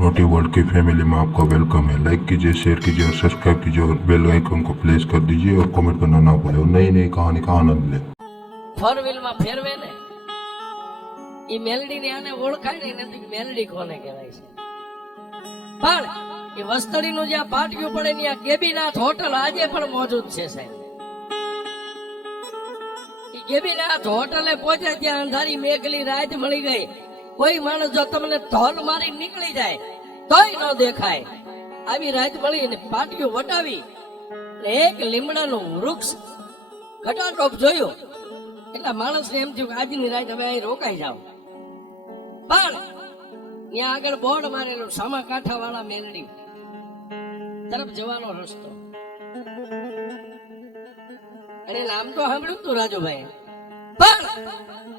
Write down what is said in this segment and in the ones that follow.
Naughty world की family में आपका वेलकम है। लाइक कीजिए, शेयर कीजिए और सब्सक्राइब कीजिए और बेल आइकन को प्रेस कर दीजिए और कमेंट करना ना भूलें और नई नई कहानी का आनंद लें। फोर व्हील में फेरवे ने ई मेलडी ने आने ओळखाय ને નથી મેલડી કોને કહેવાય છે પણ એ વસ્તડીનું જ્યાં પાટિયું પડે ને આ ગેબીનાથ હોટલ આજે પણ મોજૂદ છે સાહેબ। એ ગેબીનાથ હોટલે પહોંચ્યા ત્યાં અંધારી મેઘલી રાત મળી ગઈ। કોઈ માણસ જો તમને ઢોલ મારી નીકળી જાય તોય ન દેખાય આવી રાત મળી અને પાટિયું વટાવી એક લીમડાનું વૃક્ષ ઘટાટોપ જોયું એટલે માણસને એમ થયું કે આજની રાત હવે અહીં રોકાઈ જાવ પણ ત્યાં આગળ બોર્ડ મારેલું સામા કાંઠા વાળા મેલડી તરફ જવાનો રસ્તો અને નામ તો સાંભળ્યું તું રાજુભાઈ પણ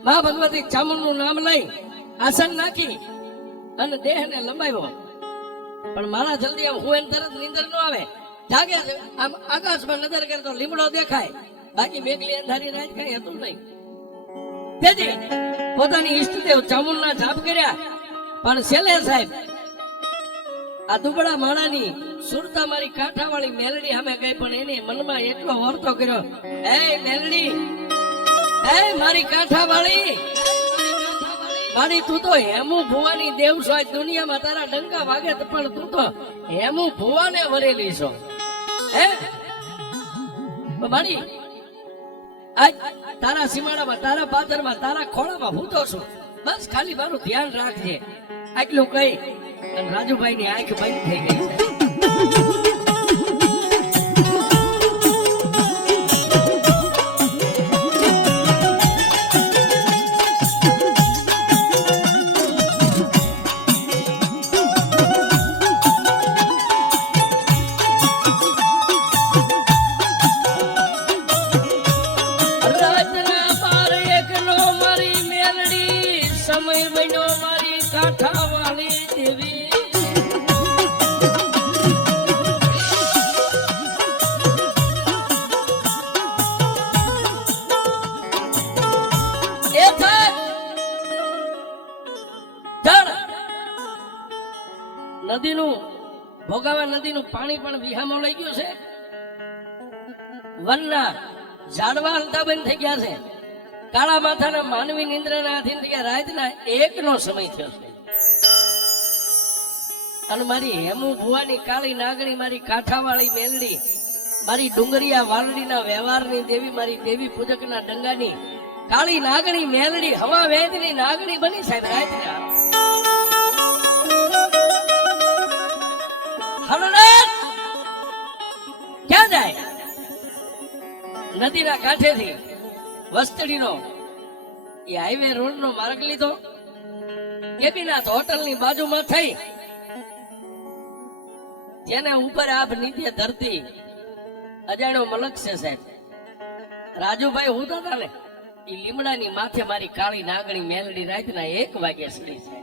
મા ભગવતી ચામુંડનું નામ લઈ આસન નાખી અને દેહને લંબાવ્યો પણ મારા જલ્દી આમ હું એને તરત નીંદર ન આવે જાગે આમ આકાશમાં નજર કરે તો લીમડો દેખાય બાકી મેઘલી અંધારી રાત કઈ હતું નહીં। તેથી પોતાની ઈષ્ટદેવ ચામુંડના જાપ કર્યા પણ છેલ્લે સાહેબ આ દુબળા માણાની સુરતા મારી કાંઠાવાળી મેલડી સામે ગઈ પણ એને મનમાં એટલો વર્તો કર્યો એ મેલડી એ મારી કાંઠાવાળી મારી તું તો હેમુ ભુવાની દેવ છો દુનિયામાં તારા ડંકા વાગે પણ તું તો હેમુ ભુવાને વરેલી છો હે મારી આજ તારા સીમાડામાં તારા પાદરમાં તારા ખોળામાં હું તો છું બસ ખાલી મારું ધ્યાન રાખજે આટલું કઈ અને રાજુભાઈ ની આંખ બંધ થઈ ગઈ છે। સમય બન્યો મારી કાંઠાવાળી દેવી નદીનું ભોગાવા નદીનું પાણી પણ વિહામાં લઈ ગયું છે વનના ઝાડવા હલતા બંધ થઈ ગયા છે કાળા માથાના માનવી નિંદ્રાના આધીન થઈ ગયા રાતના 1 નો સમય થયો છે અને મારી હેમુ ભુવાની કાળી નાગણી મારી કાંઠાવાળી મેલડી મારી ડુંગરિયા વાલડીના વ્યવહારની દેવી મારી દેવી પૂજકના ડંગાની કાળી નાગણી મેલડી હવા વેદની નાગણી બની સાહેબ રાતના હરનાથ ક્યાં જાય નદીના કાંઠેથી વસ્તડીનો એ હાઈવે રોડ નો માર્ગ લીધો ગેબીનાથ હોટલ ની બાજુમાં થઈ જેને ઉપર આભ નીચે ધરતી અજાણ્યો મલક છે સાહેબ રાજુભાઈ હું હતા ને એ લીમડાની માથે મારી કાળી નાગણી મેલડી રાતના 1 વાગે સડી છે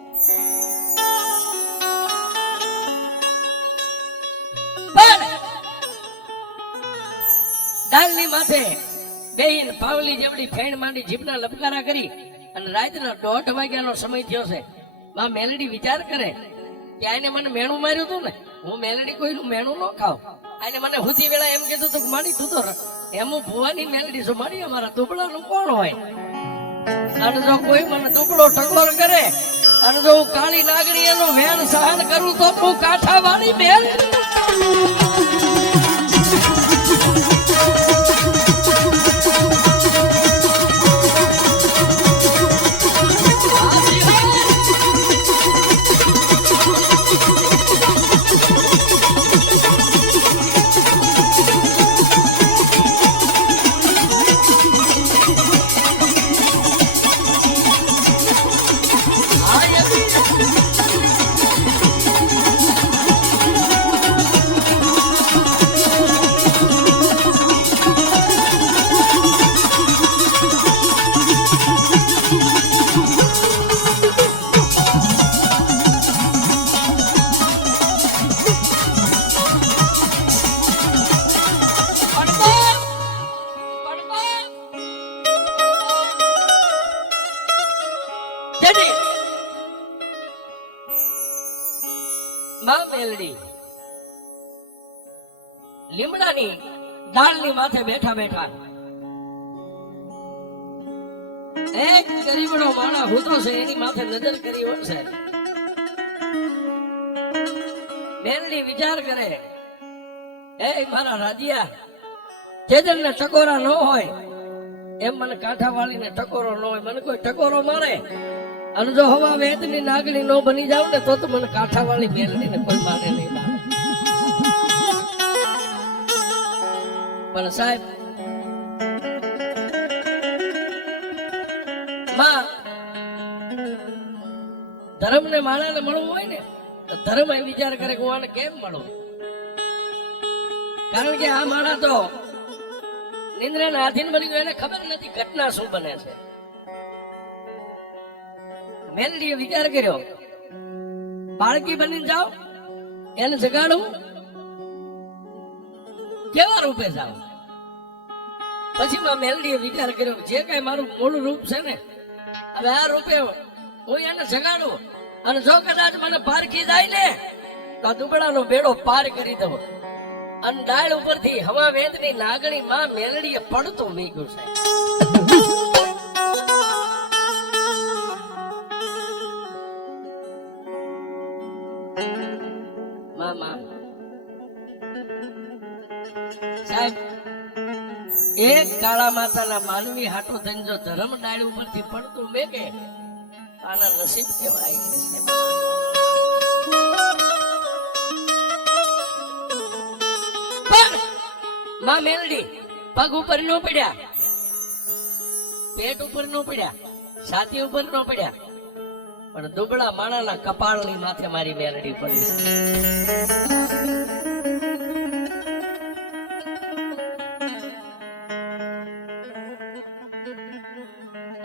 ડાલની માથે બેહીન પાવલી જેવડી ફેણ માંડી જીભના લપકારા કરી અને રાતના 1:30 વાગ્યાનો સમય થયો છે માં મેલડી વિચાર કરે કે આને મને મેણું માર્યું હતું ને હું મેલડી કોઈનું મેણું ન ખાવ આને મને હુતી વેળા એમ કીધું હતું કે માડી તું તો હેમુ ભુવાની મેલડી છો માડી અમારા દુબળાનું કોણ હોય અને જો કોઈ મને દુબળો ટકોર કરે અને જો હું કાળી નાગણી એનો વેણ સહન કરું તો તું કાંઠાવાળી મેલડી માં મેલડી લીમડાની ડાળની માથે બેઠા બેઠા એક ગરીબડો માણસ હૂતો છે એની માથે નજર કરી છે. મેલડી વિચાર કરે, એ મારા રાજ્યા જેજન ને ટકોરા ન હોય એમ મને કાંઠા વાળીને ટકોરો ન હોય, મને કોઈ ટકોરો મારે અને જો હવા વેદની નાગણી નો બની જાવ ને તો મને કાંઠા વાળી મેલડી ને કોઈ મારે નહીં મારે. પણ સાહેબ માં ધર્મ ને માણા ને મળવું હોય ને તો ધર્મ એ વિચાર કરે કે હું આને કેમ મળું, કારણ કે આ માણા તો નિંદ્રાના આધીન બની ગયો, એને ખબર નથી ઘટના શું બને છે. મેલડીએ વિચાર કર્યો, બાળકી બનીને જાઓ એને જગાડું, કેવા રૂપે જાઓ. પછી માં મેલડીએ વિચાર કર્યો, જે કઈ મારું મૂળ રૂપ છે ને હવે આ રૂપે હું એને જગાડું અને જો કદાચ મને પારખી જાય ને તો દુબળાનો બેડો પાર કરી દઉં. અને ડાળ ઉપરથી હવા વેદની નાગણી માં મેલડીએ પડતું મીક્યું છે. સાહેબ એક કાળા માતાના માનવી હાટો થઈને જો ધર્મ ડાળ ઉપરથી પડતું મેકે આના નસીબ કેવાય છે. માં મેલડી પગ ઉપર ન પડ્યા, પેટ ઉપર ન પડ્યા, છાતી ઉપર ન પડ્યા, પણ દુબળા માણાના કપાળની માથે મારી મેલડી પડી છે.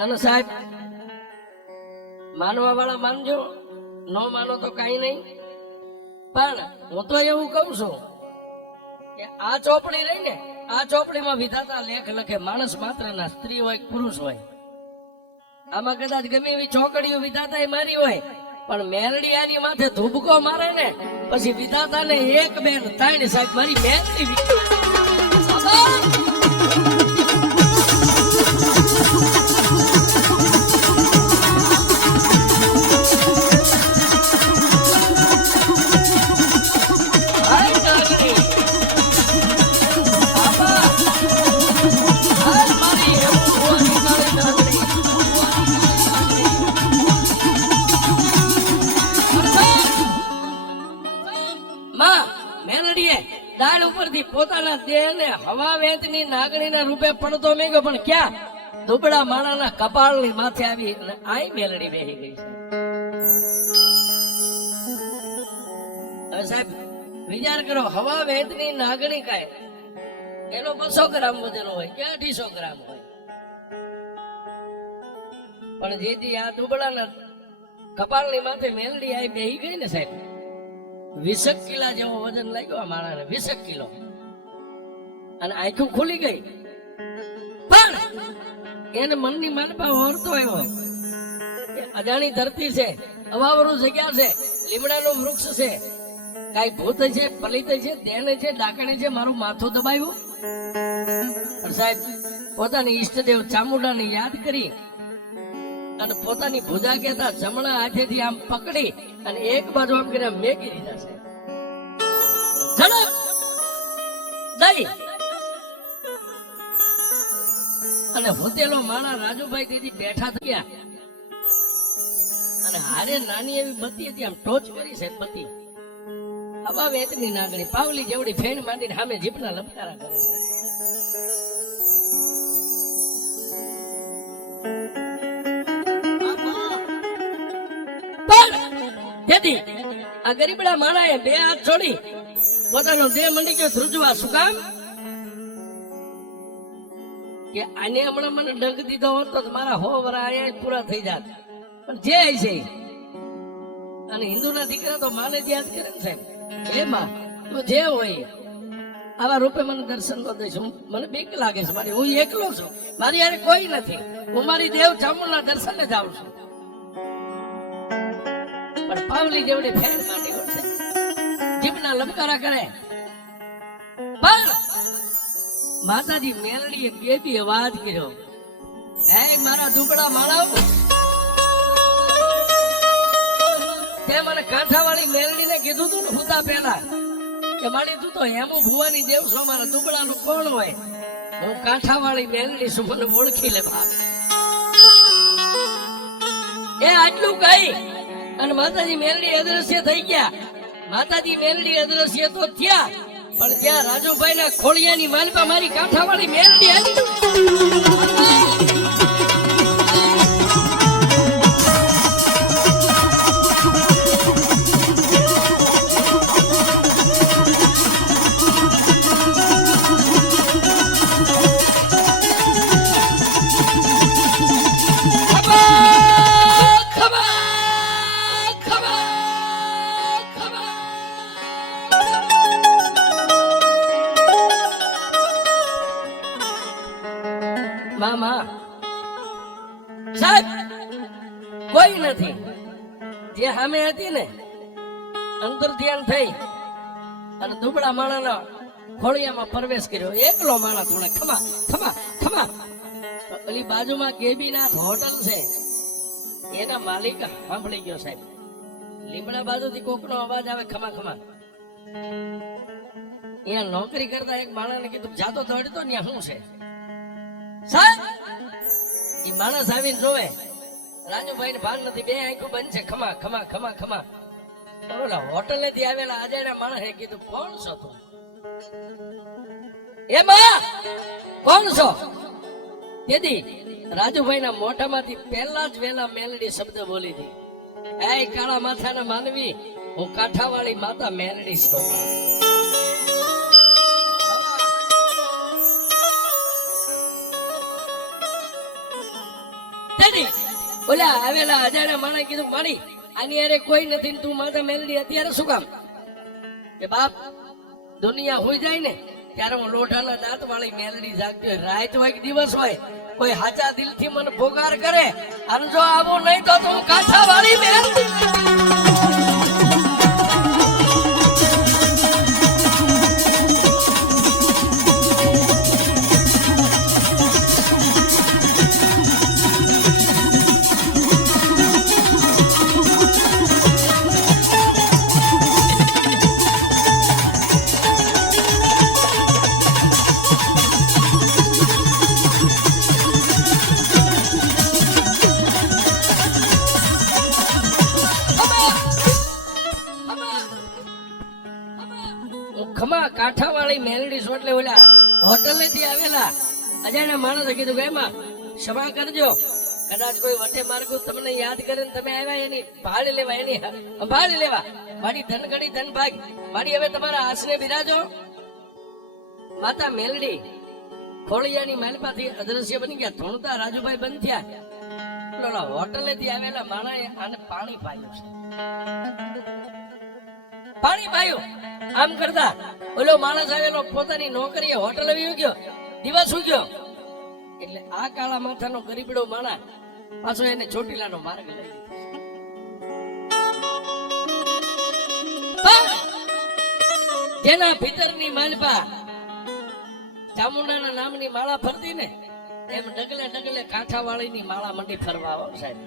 અને સાહેબ માનવા વાળા માનજો, ન માનો તો કઈ નહીં, પણ હું તો એવું કઉ છું કે આ ચોપડી રહી ને આ ચોપડીમાં વિધાતા લેખ લખે, માણસ માત્ર ના, સ્ત્રી હોય પુરુષ હોય. આમાં કદાચ ગમે એવી ચોકડીઓ વિધાતા મારી હોય પણ મેલડી આની માથે ધૂબકો મારે ને પછી વિધાતા ને એક બેન ત્રણ સાહેબ મારી મેલડી ડાળ ઉપરથી પોતાના દેહને હવા વેતની નાગણીના રૂપે પડતો મેગ્યો, પણ ક્યાં દુબળા માણાના કપાળની માથે આવી આઈ મેલડી બેહી ગઈ છે. હવે સાહેબ વિચાર કરો, હવા વેતની નાગણી કાય એનો 200 ગ્રામ વજન હોય કે 250 ગ્રામ હોય, પણ જેથી આ દુબળાના કપાળની માથે મેલડી આઈ બેહી ગઈ ને સાહેબ 20 કિલા જેવો વજન લાગ્યો આ માણાને, 20 કિલો. અને આંખો ખુલી ગઈ, પણ એને મનની માનપા ઓરતો આવ્યો અજાણી ધરતી છે, અવાવરું જગ્યા છે, લીમડાનું વૃક્ષ છે, કઈ ભૂત છે, પલિત છે, દેણ છે, ડાકણી છે, મારું માથું દબાવ્યું. પણ સાહેબ પોતાની ઈષ્ટદેવ ચામુંડાને યાદ કરી અને પોતાની ભુજા કેતા જમણા હાથેથી આમ પકડી અને એક બાજુ આમ કરીને મેકી દીધા છે. અને હોતેલો માણા રાજુભાઈ દીદી બેઠા થયા અને હારે નાની એવી બત્તી હતી, આમ ટોચ કરી છે બત્તી, હવા વેતની નાગણી પાવલી જેવડી ફેણ માંડીને સામે જીભના લપકારા કરે છે. તેથી આ ગરીબડા માણાએ બે હાથ જોડી પોતાનો દેહ મંડી ગયો ધ્રુજવા. શું કામ? કે આને હમણાં મને ડંક દીધો હોત તો મારા 100 વર્ષ આયા પૂરા થઈ જાત. પણ જે છે અને હિન્દુના દીકરા તો માને જ યાદ કરે ને સાહેબ, હે માં તું જે હોય આવા રૂપે મને દર્શન ન દઈશ, મને બીક લાગે છે, મારી હું એકલો છું, મારી યાર કોઈ નથી, હું મારી દેવ ચામુંડના દર્શને જ આવું છું. પણ પાવલી જેવડી ફેર માંડી છે એના લબકારા કરે. પણ માતાજી મેલડીએ કેવી અવાજ કર્યો, હે મારા દુબળા માળાઓ, તે મને કાંઠાવાળી મેલડીને કીધું તું ને હુતા પહેલા કે મારી તું તો હેમુ ભુવાની દેવ છો, મારા દુબળાનું કોણ હોય? હું કાંઠાવાળી મેલડી છું, મને ઓળખી લે બાપ. એ આટલું કહી અને માતાજી મેલડી અદ્રશ્ય થઈ ગયા. માતાજી મેલડી અદ્રશ્ય તો થયા, પણ ત્યાં રાજુભાઈ ના ખોળિયાની માલપા મારી કાંઠાવાળી મેલડી આવી. મામા સાહેબ કોઈ નથી. જે સામે હતી ને અંતર ધ્યાન થઈ અને દુબળા માણાના ખોળિયામાં પ્રવેશ કર્યો. એકલો માણા થોડે ખમા ખમા ખમા. પેલી બાજુમાં કેબીનાથ હોટલ છે, એના માલિક સાંભળી ગયો સાહેબ. લીમડા બાજુથી કોકનો અવાજ આવે ખમા ખમા. અહીંયા નોકરી કરતા એક માણાને કીધું જાતો તો અડતો ત્યાં શું છે સાહેબ? એ માણસ આવીને જોવે રાજુભાઈ ને ભાન નથી, બે આંખો બંધ છે. ખમા ખમા ખમા ખમા. ઓલા હોટલે થી આવેલા અજાણ્યા માણસે કીધું કોણ છો તું? એમાં કોણ છો? તેથી રાજુભાઈ ના મોઢામાંથી પહેલા જ વેલા મેલડી શબ્દ બોલી હતી, એ કાળા માથાના માનવી, હું કાંઠાવાળી માતા મેલડી છું. ઓલા આવેલા અજાણ્યા માણસે કીધું મારી આની અરે કોઈ નથી, તું માતા મેલડી અત્યારે શું કામ? કે બાપ દુનિયા હોઈ જાય ને ત્યારે હું લોઢાના દાંત વાળી મેલડી જાગતી હોય. રાત હોય કે દિવસ હોય, કોઈ હાચા દિલ થી મને પોકાર કરે અને જો આવું નહીં તો હું કાંઠા વાળી મેલડી. કાંઠાવાળી મેલડી છો એટલે ઓલા હોટલે થી આવેલા અજાણ્યા માણસે કીધું કે એમાં ક્ષમા કરજો, કદાચ કોઈ વટે માર્ગો તમને યાદ કરે ને તમે આવ્યા એની ભાળ લેવા, એની સંભાળ લેવા. મારી ધનગડી ધન ભાગ મારી હવે તમારા આશરે બિરાજો. માતા મેલડી ખોળિયાની માલપાથી અદ્રશ્ય બની ગયા. ધૂણતા રાજુભાઈ બંધ થયા. હોટલે થી આવેલા માણાએ આને પાણી પાયું છે, પાણી પાયું. આમ કરતા ઓલો માણસ આવેલો પોતાની નોકરીએ હોટલ આવી ગયો, દિવસ ઉગ્યો એટલે આ કાળા માથાનો ગરીબડો માણા પાછો એને ચોટીલાનો માર્ગ લઈ લીધો. જેના ભીતરની માલપા ચામુંડાના નામની માળા ફરતી ને એમ ડગલે ડગલે કાંઠાવાળીની માળા મંડી ફરવા આવો સાહેબ.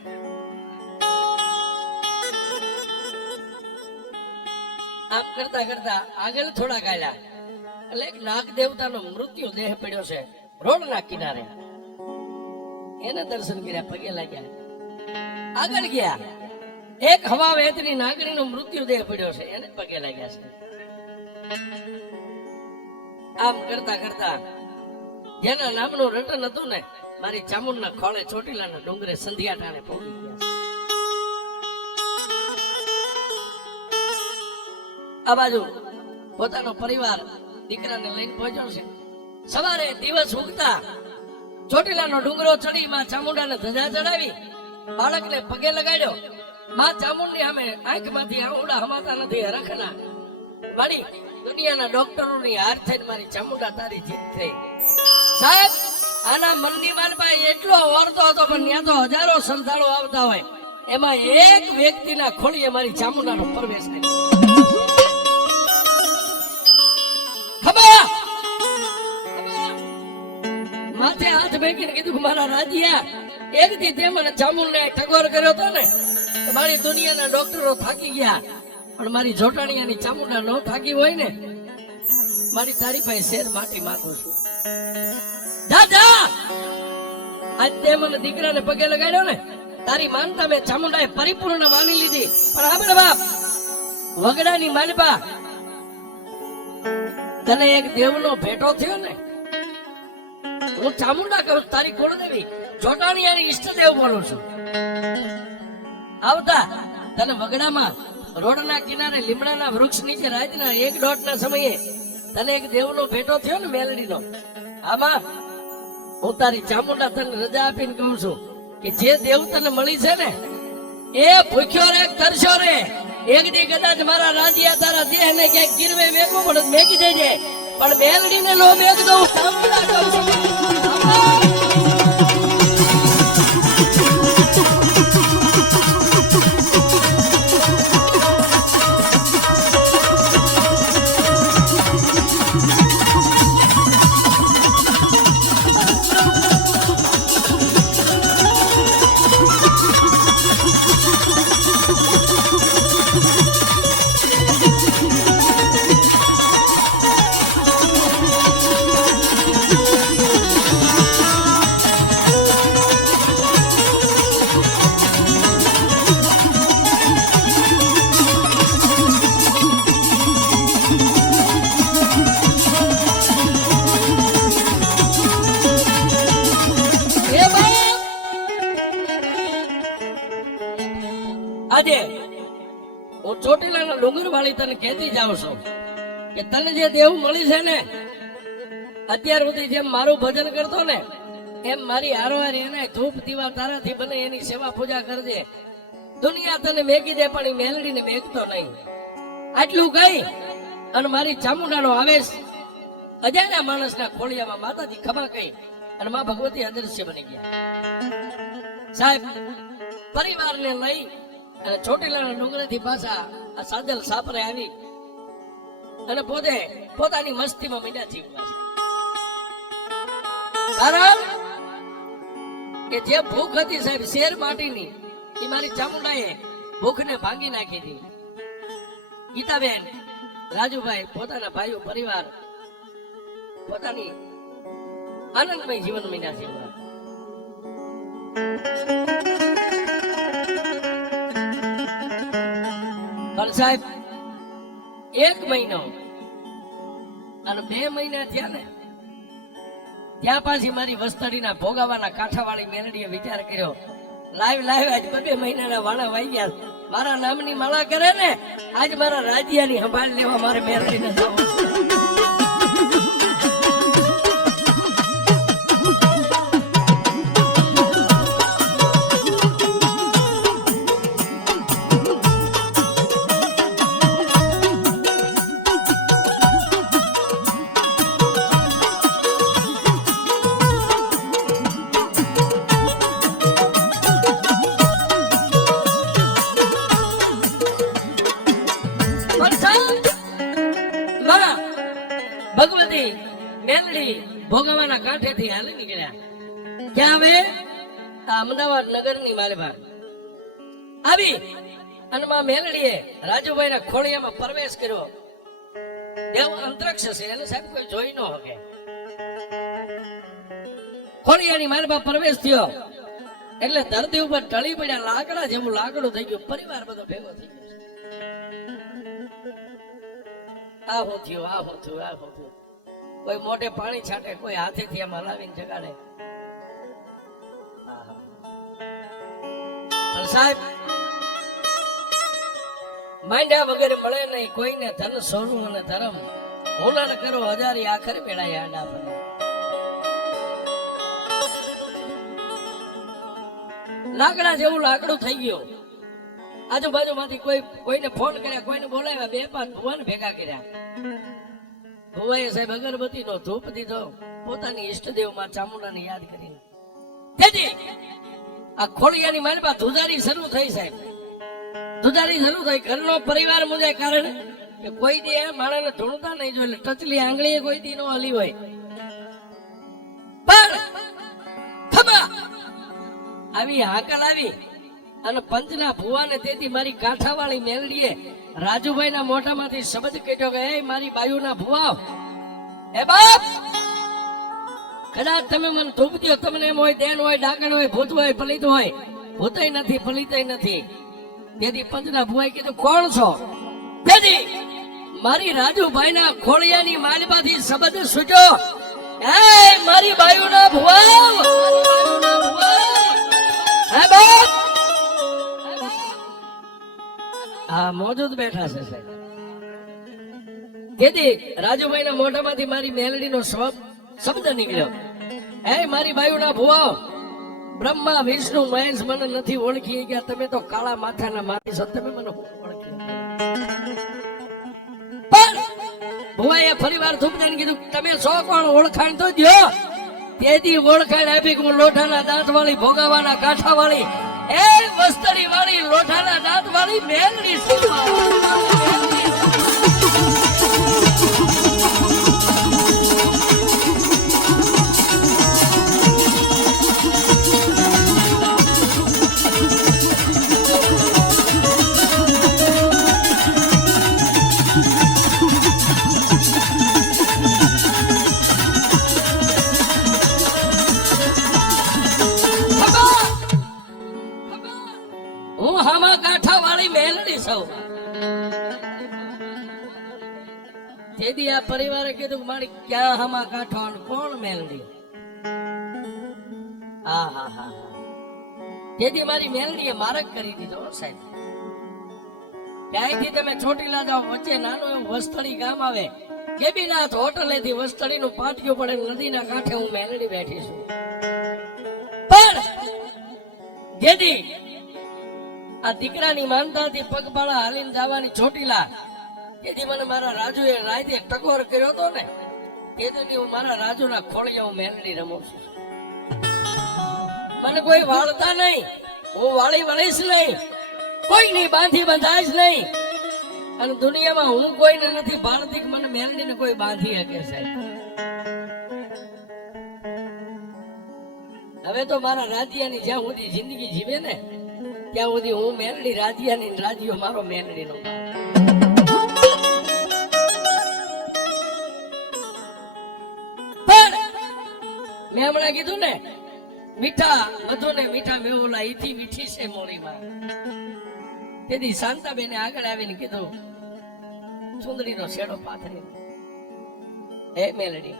આમ કરતા કરતા આગળ થોડા ગાળ્યા એટલે એક નાગ દેવતાનો મૃત્યુ દેહ પડ્યો છે રોડના કિનારે. એને દર્શન કર્યા, પગે લાગ્યા. આગળ ગયા એક હવા વેતની નાગરીનો મૃત્યુ દેહ પડ્યો છે, એને પગે લાગ્યા છે. આમ કરતા કરતા જેના નામનું રટન હતું ને મારી ચામુંડના ખોળે ચોટીલાના ડુંગરે સંધ્યા ટાણે પહોંચી ગયા. આ બાજુ પોતાનો પરિવાર દીકરાને લઈને પહોંચ્યો છે. સવારે દિવસ ઉગતા ચોટીલાનો ડુંગરો ચડી માં ચામુંડાને ધજા ચડાવી, બાળકને પગે લગાડ્યો. માં ચામુંડની સામે આંખમાંથી આંવડા હમાતા નથી હરખના. મારી દુનિયાના ડોક્ટરોની હાર થઈને મારી ચામુંડા તારી જીત થઈ. સાહેબ આના મનની માલમાં એટલો વર્તો હતો, પણ ત્યાં તો હજારો શ્રદ્ધાળુ આવતા હોય, એમાં એક વ્યક્તિના ખોળીએ મારી ચામુંડાનો પ્રવેશ કર્યો. મેકીને કીધું કે મારા રાજ્યા એક દી તે મને ચામુંડને ટકોર કર્યો હતો ને તો મારી દુનિયાના ડોક્ટરો થાકી ગયા, પણ મારી જોટાણીયાની ચામુંડા ન થાકી હોય ને, મારી તારી પાસે શેર માટી માંગુ છું. જા જા, આજ તે મને દીકરાને પગે લગાડ્યો ને, તારી માનતા મેં ચામુંડાએ પરિપૂર્ણ માની લીધી. પણ આપણે બાપ વગડાની માનબા, તને એક દેવનો ભેટો થયો ને, હું ચામુંડા કહું તારી કુળદેવી જોટાણીયાની ઈષ્ટદેવ બોલું છું. આવતા તને વગડામાં રોડના કિનારે લીમડાના વૃક્ષ નીચે રાતના 1-1:30 સમયે તને એક દેવનો ભેટો થયો ને મેલડીનો. આમાં હું તારી ચામુંડા તને રજા આપીને કહું છું કે જે દેવ તને મળી છે ને એ ભૂખ્યો રે તરસ્યો રે, એક દી કદાચ મારા રાજ્યા તારા દેહ ને ક્યાંક ગીરવે મેકવું પડે મેકી દેજે, પણ મેલડીને નો મેક દઉં. ચામુંડા કહું છું. આજે હું ચોટીલાના ડુંગર વાળી તને કહેતી જાઉં છું કે તને જે દેવ મળી છે ને, અત્યાર સુધી જેમ મારું ભજન કરતો ને એમ મારી હારોહાર એને ધૂપ દીવા તારાથી બને એની સેવા પૂજા કરજે. દુનિયા તને મેકી દે પણ એ મેલડીને મેકતો નહીં. આટલું કહી અને મારી ચામુંડાનો આવેશ અજાણ્યા માણસના ખોળિયામાં માતાજી ખમા કહી અને માં ભગવતી અદૃશ્ય બની ગયા. સાહેબ પરિવારને લઈ અને ચોટીલાના ડુંગરેથી પાછા આ સાદલ સાપરે આવી અને પોતે પોતાની મસ્તીમાં મીંડા જીવવા છે. કારણ કે જે ભૂખ હતી સાહેબ શેર માટીની એ મારી ચામુંડાએ ભૂખને ભાંગી નાખી હતી. ગીતાબેન, રાજુભાઈ પોતાના ભાઈઓ પરિવાર પોતાની આનંદમય જીવન મીંડા જીવવા. પણ સાહેબ 1 મહિનો અને 2 મહિના થયા ને ત્યાં પાછી મારી વસ્તડીના ભોગાવાના કાંઠાવાળી મેલડીએ વિચાર કર્યો, લાઈવ આજ 2 મહિનાના વાણા વાઈ ગયા, મારા નામની માળા કરે ને આજ મારા રાજ્યની સંભાળ લેવા મારે મેલડીને જવું. ભગવતી મેલડી ભોગવાના કાંઠેથી હાલી નીકળ્યા. ક્યાં આવે? અમદાવાદ નગરની માલમાં આવી અને માં મેલડીએ રાજુભાઈના ખોળિયામાં પ્રવેશ કર્યો. દેવ અંતરિક્ષ છે એને સાહેબ કોઈ જોઈ ન શકે. ખોળિયાની માલમાં પ્રવેશ થયો એટલે ધરતી ઉપર ઢળી પડ્યા, લાકડા જેવું લાકડું થઈ ગયું, પરિવાર બધો ભેગો થઈ ગયો. આ હું થયું, કોઈ મોઢે પાણી છાંટે, કોઈ હાથેથી આમ હલાવીને જગાડે. પણ સાહેબ માંડ્યા વગેરે મળે નહીં કોઈને, ધન સોનું અને ધર્મ હુનર કરો હજારી આખર વેળાએ આડા ફરે. લાકડા જેવું લાકડું થઈ ગયું. આજુબાજુમાંથી કોઈને ફોન કર્યા, કોઈને બોલાવ્યા, 2-5 ભુવન ભેગા કર્યા. ભુવાએ સાહેબ અગરબત્તી નો ધૂપ દીધો પોતાની ઈષ્ટદેવ માં ચામુંડાને યાદ કરીને. તેથી આ ખોળિયાની માલમાં ધુજારી શરૂ થઈ સાહેબ, ધુજારી શરૂ થઈ. ઘરનો પરિવાર મુજાય, કારણ કે કોઈ દી માણસને ધૂણતા નહીં જોઈએ, ટચલી આંગળીએ કોઈ દી નો હલી હોય. પણ આવી હાકલ આવી અને પંચના ભુવાને તેથી મારી કાંઠાવાળી મેલડીએ રાજુભાઈના મોઢામાંથી શબ્દ કહેતો કે એ મારી બાયુના ભુવા એ બાપ કદાચ તમે મને ધૂપ દો, તમને એમ હોય દેન હોય ડાકણ હોય ભૂત હોય પલિત હોય, ભૂતય નથી પલિતય નથી. તેથી પંચના ભુવાએ કીધું કોણ છો? તેથી મારી રાજુભાઈના ખોળિયાની માલમાંથી શબ્દ સૂજો, એ મારી બાયુના ભુવા, હે બાપ. હા મોજૂદ બેઠા છે સાહેબ. તેથી રાજુભાઈના મોઢામાંથી મારી મેલડીનો શબ્દ નીકળ્યો, હે મારી બાયુના ભુવાઓ, બ્રહ્મા વિષ્ણુ મહેશ મને નથી ઓળખી ગયા, તમે તો કાળા માથાના મારી છો, તમે મને ઓળખી. પણ ભુવાએ ફરી વાર થૂપદાને કીધું તમે છો કોણ, ઓળખાણ તો દો. તેથી ઓળખાણ આપી હું લોઢાના દાંત વાળી, ભોગાવાના કાંઠા વાળી, એ વસ્તરી વાળી, લોઢાના દાંત વાળી મેલડી હું હામા કાંઠા વાળી મેલડી સૌ. તેથી આ પરિવારે કીધું મારી ક્યાં હામા કાંઠો અને કોણ મેલડી? હા હા હા. તેથી મારી મેલડીએ મારક કરી દીધો સાહેબ. ક્યાંયથી તમે ચોટીલા જાઓ, વચ્ચે નાનું એવું વસ્તળી ગામ આવે, કેબીનાથ હોટલેથી વસ્તળીનું પાટિયું પડે, નદીના કાંઠે હું મેલડી બેઠી છું. પણ જેથી આ દીકરાની માનતાથી પગપાળા હાલીને જવાની ચોટીલા, તેથી મને મારા રાજુએ રાતે ટકોર કર્યો હતો ને, તેથી હું મારા રાજુના ખોળિયા હું મેલડી રમું છું. મને કોઈ વાળતા નહીં, હું વાળી વળીશ નહીં, કોઈની બાંધી બંધાઈશ નહીં, અને દુનિયામાં હું કોઈને નથી ભાળતી કે મને મેલડીને કોઈ બાંધી શકે સાહેબ. હવે તો મારા રાજ્યની જ્યાં સુધી જિંદગી જીવે ને ત્યાં સુધી હું મેલડી રાજ્યની, રાજ્યો મારો મેલડીનો. પણ મેં હમણાં કીધું ને, મીઠા મધુ ને મીઠા મેવલા ઈથી મીઠી છે મોળીમાં. તેથી શાંતાબેને આગળ આવીને કીધું સુંદરીનો શેડો પાથરી, હે મેલડી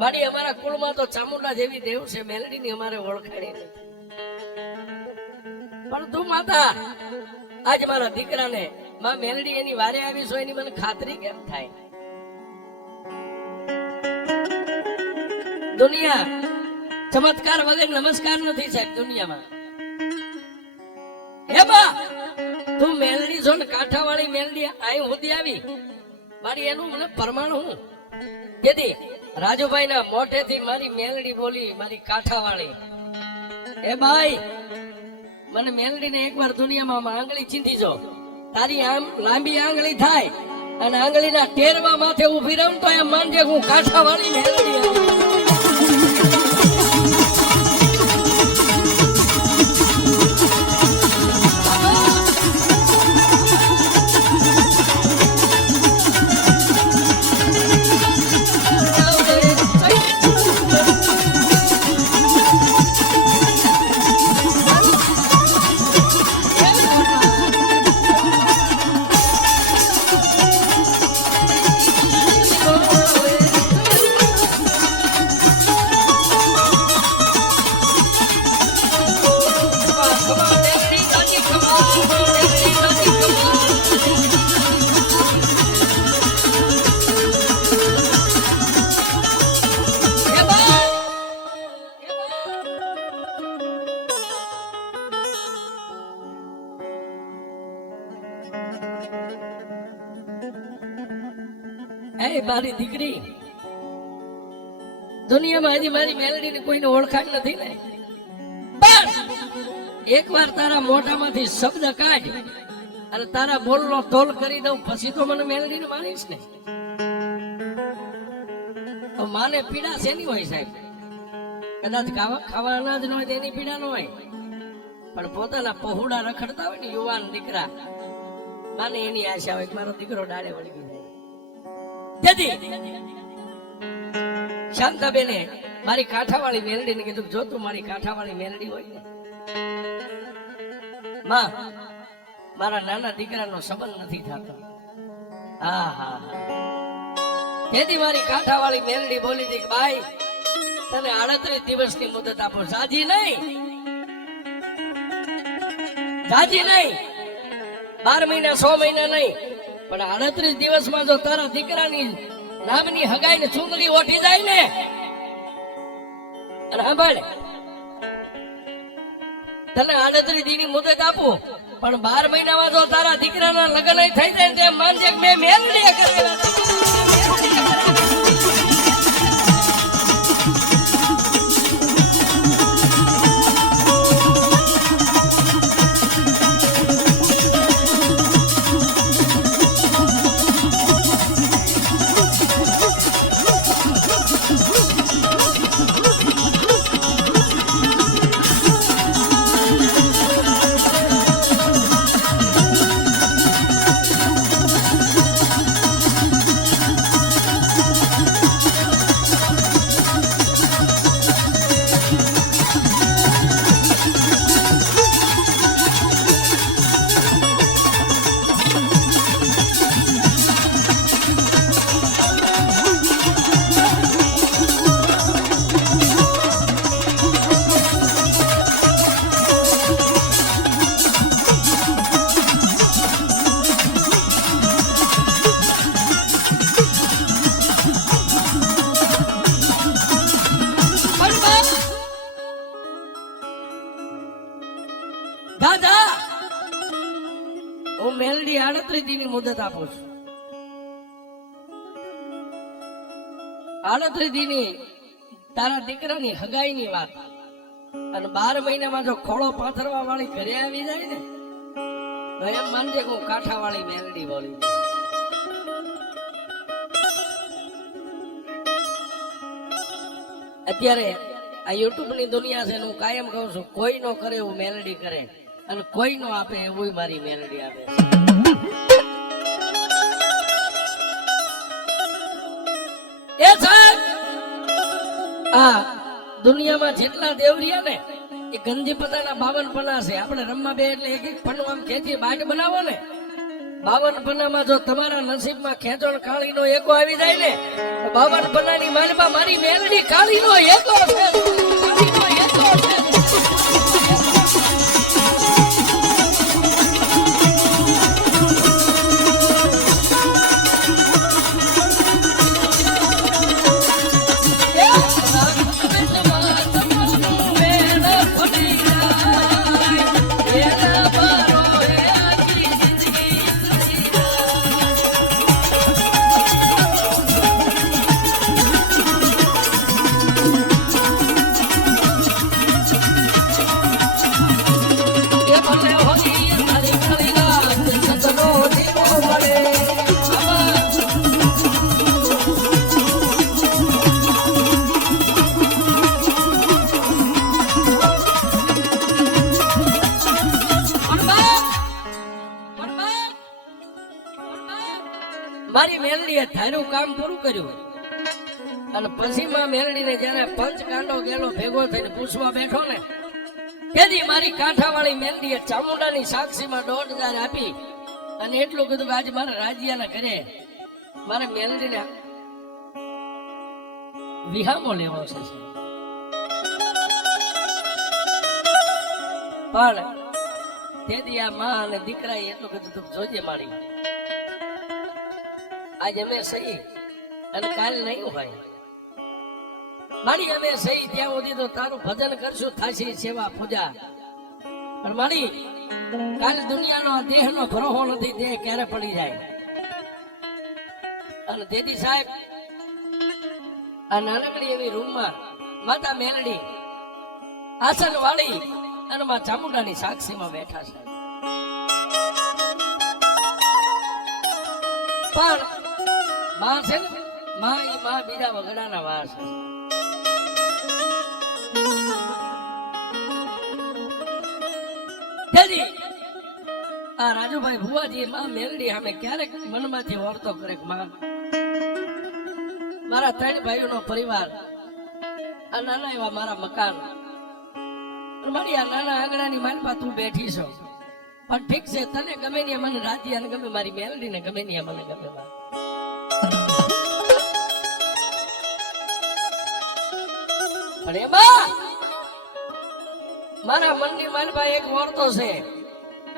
મારી અમારા કુળમાં તો ચામુંડા જેવી દેવ છે, મેલડીની અમારે ઓળખાણી નથી. પણ તું માતા આજ મારા દીકરાને માં મેલડી એની વારે આવી છો એની મને ખાતરી કેમ થાય? દુનિયા ચમત્કાર વગર નમસ્કાર નથી સાહેબ દુનિયામાં. હે બા તું મેલડી છો ને, કાંઠાવાળી મેલડી અહીં સુધી આવી, મારી એનું મને પ્રમાણ હું. જેથી રાજુભાઈના મોઢેથી મારી મેલડી બોલી, મારી કાંઠાવાળી, એ ભાઈ મને મેલડીને એકવાર દુનિયામાં આંગળી ચીંધી જો, તારી આમ લાંબી આંગળી થાય અને આંગળીના ટેરવા માથે ઊભી રહું તો એમ માનજે હું કાંઠાવાળી મેલડી. મારી દીકરી દુનિયામાં હજી મારી મેલડીને કોઈને ઓળખાણ નથી ને, પણ એકવાર તારા મોઢામાંથી શબ્દ કાઢ અને તારા બોલનો તોલ કરી દઉં પછી તો મને મેલડીને માનીશ ને. માને પીડા શેની હોય સાહેબ? કદાચ ખાવા અનાજ ન હોય તો એની પીડા ન હોય, પણ પોતાના પહોળા રખડતા હોય ને યુવાન દીકરા, માને એની આશા હોય કે મારો દીકરો ડાળે વળી ગયો. શાંતાબેને મારી કાંઠાવાળી મેલડીને કીધું, જો તું મારી કાંઠાવાળી મેલડી હોય ને માં, મારા નાના દીકરાનો સંબંધ નથી થતો. હા હા તેથી મારી કાંઠાવાળી મેલડી બોલી હતી કે ભાઈ તને 38 દિવસની મુદત આપો, જાજી નહીં 12 મહિના 100 મહિના નહીં, પણ 38 દિવસમાં જો તારા દીકરાની નામની હગાઈ ને ચુંદડી ઓઠી જાય ને, અને સાંભળ તને 38 દી ની મુદત આપું, પણ 12 મહિનામાં જો તારા દીકરાના લગ્ન થઈ જાય ને, તેમ માનજે કે મેં મેલડી કરેલા. દાદા હું મેલડી 38 દી ની મુદત આપું છું. 38 દી ની તારા દીકરાની હગાઈ ની વાત, અને 12 મહિનામાં જો ખોળો પાથરવા વાળી ઘરે આવી જાય ને, તો એમ માનજે કે હું કાંઠા વાળી મેલડી બોલી. અત્યારે આ યુટ્યુબ ની દુનિયા છે, હું કાયમ કહું છું, કોઈ નો કરે એવું મેલડી કરે, અને કોઈ નો આપે એવું મારી મેલડી આપે. એ સાહેબ આ દુનિયામાં જેટલા દેવરિયા ને એ ગંજી પતાના 52 પના છે. આપણે રમવા બે એટલે એક એક પન્નું આમ ખેંચી બાટ બનાવો ને, 52 પન્નામાં જો તમારા નસીબમાં ખેંચોણ કાળી નો એકો આવી જાય ને, 52 પન્નાની માલમાં મારી મેલડી કાળી નો એકો છે. મારી મેલડીએ ધાર્યું કામ પૂરું કર્યું, અને પછી માં મેલડીને જયારે પંચ કાંડો ગેલો ભેગો થઈને પૂછવા બેઠો ને, તેથી મારી કાંઠાવાળી મેલડીએ ચામુંડાની સાક્ષીમાં 1,500 આપી, અને એટલું કીધું કે આજે મારા રાજ્યાના ઘરે મારે મેલડીને વિહામો લેવો છે. પણ તેથી આ માં અને દીકરાએ એટલું કીધું તું જોજે મારી, આજ અમે સહી અને કાલ નહીં ભાઈ મારી, અમે સહી ત્યાં સુધી તો તારું ભજન કરશું, થાશી સેવા પૂજા, પણ મારી કાલ દુનિયાનો દેહનો ભરોહો નથી, દેહ ક્યારે પડી જાય. અને તેથી સાહેબ આ નાનકડી એવી રૂમમાં માતા મેલડી આસન વાળી અને માં ચામુંડાની સાક્ષીમાં બેઠા છે. પણ માં છે ને, માં બીજા વગડાના વાસ છે. તેથી આ રાજુભાઈ ભુવાજી માં મેલડી સામે ક્યારેક મનમાંથી વર્તો કરે કે માં મારા 3 ભાઈઓનો પરિવાર, આ નાના એવા મારા મકાન, મારી આ નાના આંગણાની માલપા તું બેઠી છો, પણ ઠીક છે તને ગમે ને મને રાધિયાને ગમે, મારી મેલડીને ગમે ને મને ગમે. પણ એમાં મારા મનની માલપા એક વર્તો છે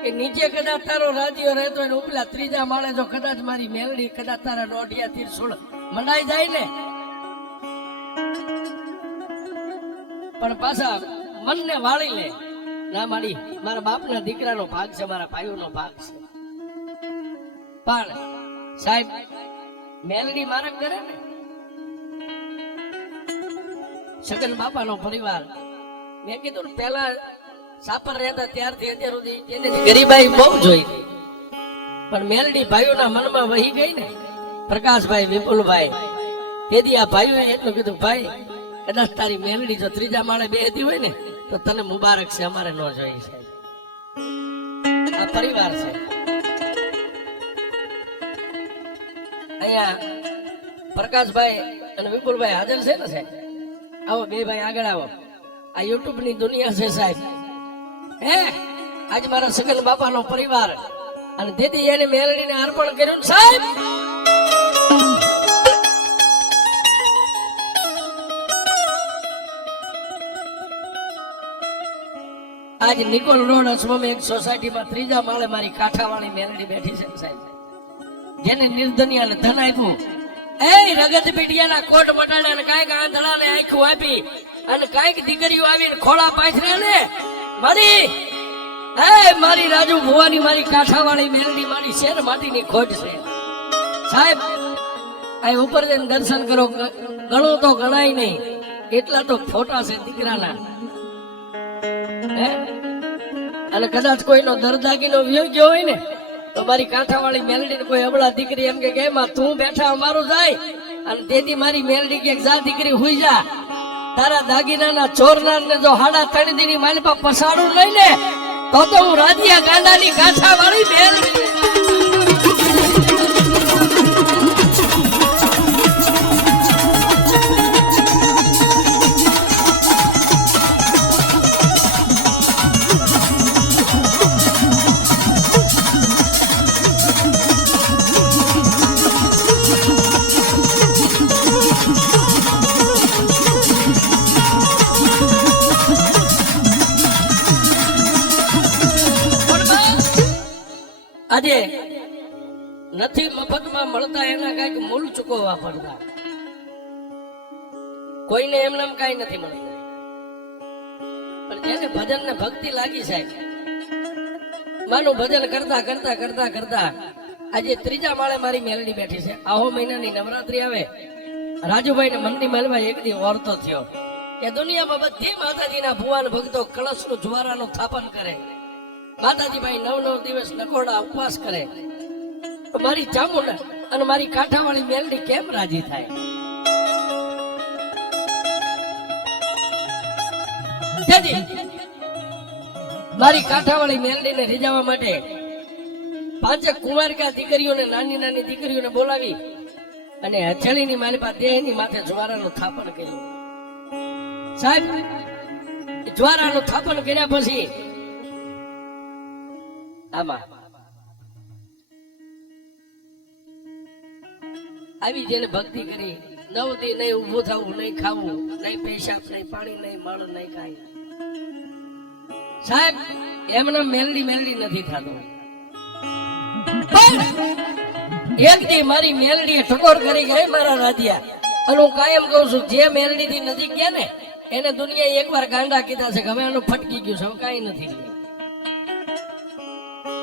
કે નીચે કદાચ તારો રાજીઓ રહેતો હોય ને ઉપલા 3જા માળે જો કદાચ મારી મેલડી કદાચ તારા દોઢિયા તીરસુળ મનાઈ જાય ને, પણ પાછા મનને વાળી લે ના મારી મારા બાપના દીકરાનો ભાગ છે, મારા ભાઈઓનો ભાગ છે. પણ સાહેબ મેલડી મારક કરે ને સગન બાપાનો પરિવાર, મેં કીધું પેલા સાપર રહેતા ત્યારથી અત્યાર સુધી એને ગરીબાઈ બહુ જોઈ, પણ મેલડી ભાઈઓના મનમાં વહી ગઈ ને, પ્રકાશભાઈ વિપુલભાઈ, તેથી આ ભાઈઓએ એટલું કીધું ભાઈ કદાચ તારી મેલડી જો 3જા માળે બેહતી હોય ને તો તને મુબારક છે, અમારે ન જોઈ છે. આ પરિવાર છે. અહીંયા પ્રકાશભાઈ અને વિપુલભાઈ હાજર છે ને સાહેબ? આવો બે ભાઈ આગળ આવો. આ યુટ્યુબ ની દુનિયા છે સાહેબ. હે આજે મારા સગન બાપાનો પરિવાર અને તેથી એને મેલડીને અર્પણ કર્યું ને સાહેબ. આજ નિકોલ રોડ અસમમ એક સોસાયટીમાં 3જા માળે મારી કાંઠાવાળી મેલડી બેઠી છે સાહેબ, જેને નિર્ધનિયાને ધન આપ્યું, એ રગત પીડિયાના કોટ મટાડ્યા ને કાંઈક આંધળાને આંખું આપી અને કાંઈક દીકરીઓ આવીને ખોળા પાથરે ને મારી મારી રાજુ ભુવાની મારી કાંઠાવાળી મેલડી મારી શેર માટીની ખોટ છે સાહેબ. આ ઉપર જઈને દર્શન કરો, ગણો તો ગણાય નહીં એટલા તો ફોટા છે દીકરાના. અને કદાચ કોઈનો દરદાગીનો વ્યય ગયો હોય ને તો મારી કાંઠાવાળી મેલડી ને કોઈ અબળા દીકરી એમ કે માં તું બેઠા અમારું જાય, અને તેથી મારી મેલડી કે જા દીકરી હુઈ જા, તારા દાગીનાના ચોરનાર ને જો 3.5 દી ની માલપા પસાડું નહીં ને તો હું રાધિયા ગાંડાની કાંઠાવાળી મેલડી. આજે નથી મફતમાં મળતા, એના કઈક મૂળ ચૂકવવા પડતા. કોઈને એમ નામ કઈ નથી મળતું, પણ જેને ભજન ને ભક્તિ લાગી સાહેબ, માનું ભજન કરતા કરતા કરતા કરતા આજે 3જા માળે મારી મેલડી બેઠી છે. આહો મહિનાની નવરાત્રી આવે, રાજુભાઈ ને મનની માલમાં એક દી વર્તો થયો કે દુનિયામાં બધી માતાજીના ભુવાન ભક્તો કળશનું જ્વારાનું સ્થાપન કરે, માતાજી ભાઈ 9 દિવસ નકોડા ઉપવાસ કરે, તો મારી ચામુંડા અને મારી કાંઠાવાળી મેલડી કેમ રાજી થાય? મારી કાંઠાવાળી મેલડીને રીઝાવવા માટે 5 કુંવારિકા દીકરીઓને, નાની નાની દીકરીઓને બોલાવી અને હથેળીની માલિપા દેહની માથે જ્વારાનું સ્થાપન કર્યું સાહેબ. જ્વારાનું સ્થાપન કર્યા પછી આમાં આવી જેને ભક્તિ કરી 9 દી નહીં ઊભું થવું, નહીં ખાવું, નહીં પેશાબ, નહીં પાણી, નહીં મળ, નહીં કાંઈ સાહેબ, એમને મેલડી મેલડી નથી થતો. એક દી મારી મેલડીએ ઠકોર કરી ગઈ મારા રાધિયા, અને હું કાયમ કહું છું જે મેલડી થી નજીક ગયા ને એને દુનિયાએ એકવાર ગાંડા કીધા છે કે હવે આનું ફટકી ગયું છે, હવે કાંઈ નથી.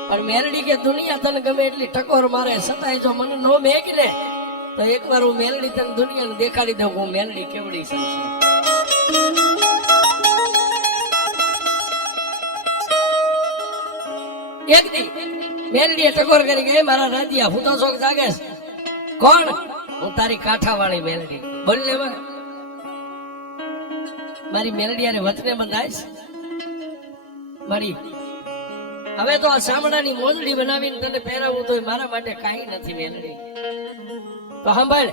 પણ મેલડી કે દુનિયા તને ગમે એટલી ટકોર મારે છતાંય જો મને નો મેક ને તો એકવાર હું મેલડી તને દુનિયાને દેખાડી દઉં હું મેલડી કેવડી છે. એક દી મેલડીએ ટકોર કરી ગઈ મારા રાધિયા, હું તો શોખ જાગે કોણ? હું તારી કાંઠાવાળી મેલડી. બોલ લે મારી મેલડી આને વચને બંધાઈશ મારી હવે તો આ સામડાની મોજડી બનાવીને તને પહેરાવું તો મારા માટે કાંઈ નથી મેલડી તો સાંભળ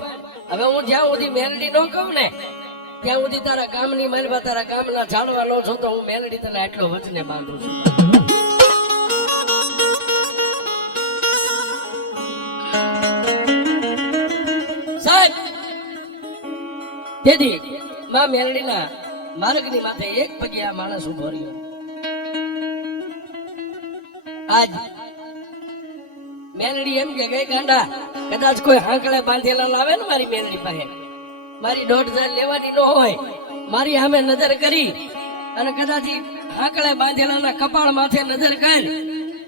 હવે હું જ્યાં સુધી મેલડી ન કહું ને ત્યાં સુધી તારા કામની માનવા તારા કામના જાણવા ન છો તો હું મેલડી તને આટલો વચને બાંધું છું સાહેબ તેથી માં મેલડીના માર્ગની માથે એક પગે આ માણસ ઉભો રહ્યો આજ મેલડી એમ કે ગઈ ગાંડા કદાચ કોઈ હાંકળે બાંધેલા લાવે ને મારી મેલડી પાસે મારી 1.5 લેવાની ન હોય મારી સામે નજર કરી અને કદાચ હાંકળે બાંધેલાના કપાળ માથે નજર કરી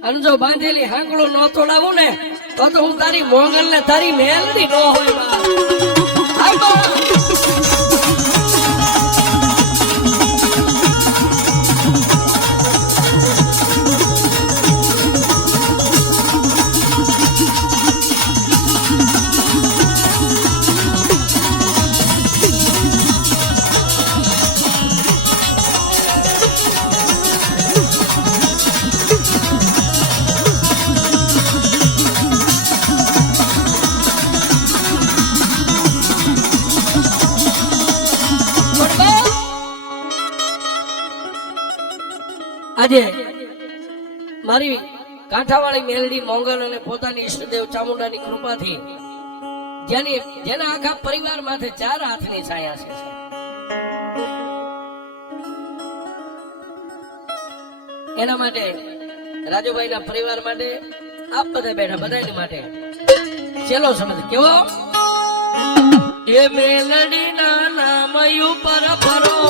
અને જો બાંધેલી હાંકળો ન તોડાવું ને તો હું તારી મોંગલ ને તારી મેલડી ન હોય આજે મારી કાંઠાવાળી મેલડી મોંગલ અને પોતાની ઈષ્ટદેવ ચામુંડાની કૃપાથી જેના આખા પરિવાર માથે 4 હાથની છાયા છે એના માટે રાજુભાઈના પરિવાર માટે આપ બધા બેઠા બધાની માટે ચેલો સમજ કેવો એ મેલડીના નામ ઉપર ફરો